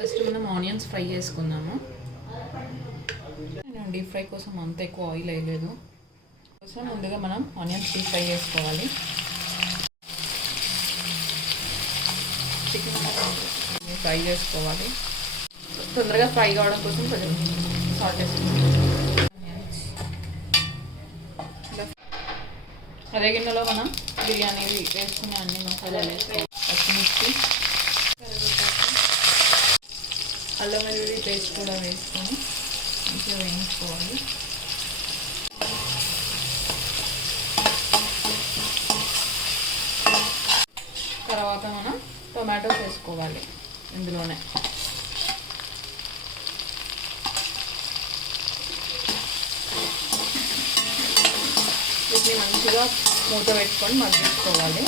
First మనం onions fry చేసుకుందాము. నేను డీప్ ఫ్రై కోసం అంత ఎక్కువ ఆయిల్ వేయలేదు. కోసం ముందుగా మనం ఆనియన్స్ డీప్ ఫ్రై చేసుకోవాలి. చికెన్ ఫ్రై చేసుకోవాలి. తొందరగా ఫ్రై కావడం కోసం కొంచెం సాల్ట్ వేసుకుంటాం. అదే గిన్నెలో మనం బిర్యానీ వేసుకునే అన్ని మసాలాలు వేసుకోవాలి. పచ్చిమిర్చి, అల్లం వెల్లుల్లి పేస్ట్ కూడా వేసుకొని మంచిగా వేయించుకోవాలి. తర్వాత మనం టొమాటోస్ వేసుకోవాలి ఇందులోనే. వీటిని మంచిగా మూత పెట్టుకొని మగ్గించుకోవాలి.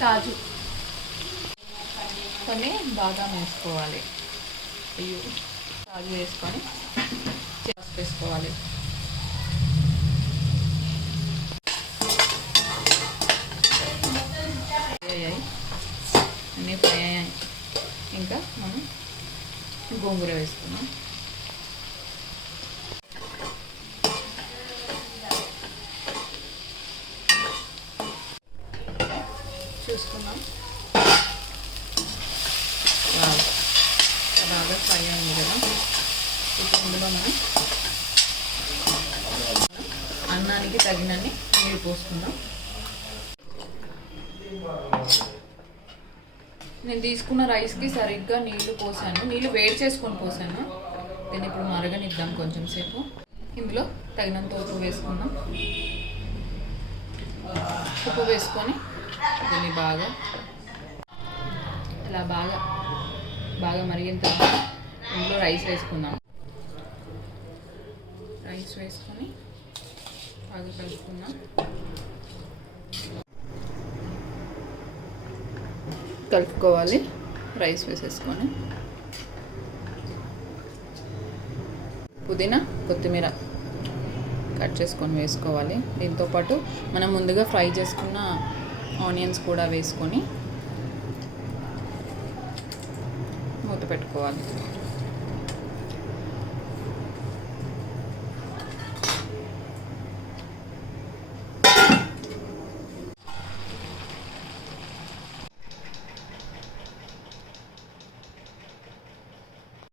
కాజు కొన్ని బాదాం వేసుకోవాలి. కాజు వేసుకొని వేసుకోవాలి. అన్నీ ఫ్రై అయ్యాయి. ఇంకా మనం గోంగూర వేసుకున్నాం. చూసుకున్నాం బాగా ఫ్రై అయింది కదా. ఇప్పుడు ఇందులో మనం అన్నానికి తగినన్ని నీళ్ళు పోసుకుందాం. నేను తీసుకున్న రైస్కి సరిగ్గా నీళ్లు పోసాను. నీళ్ళు వేడి చేసుకొని పోసాను. దీన్ని ఇప్పుడు మరగనిద్దాం కొంచెం సేపు. ఇందులో తగినంత ఉప్పు వేసుకుందాం. ఉప్పు వేసుకొని దీన్ని ఇలా బాగా మరిగిన తర్వాత ఇందులో రైస్ వేసుకుందాం. రైస్ వేసుకొని బాగా కలుపుకుందాం. కలుపుకోవాలి. రైస్ వేసేసుకొని పుదీనా, కొత్తిమీర కట్ చేసుకొని వేసుకోవాలి. దీంతోపాటు మనం ముందుగా ఫ్రై చేసుకున్న ఆనియన్స్ కూడా వేసుకొని మూత పెట్టుకోవాలి.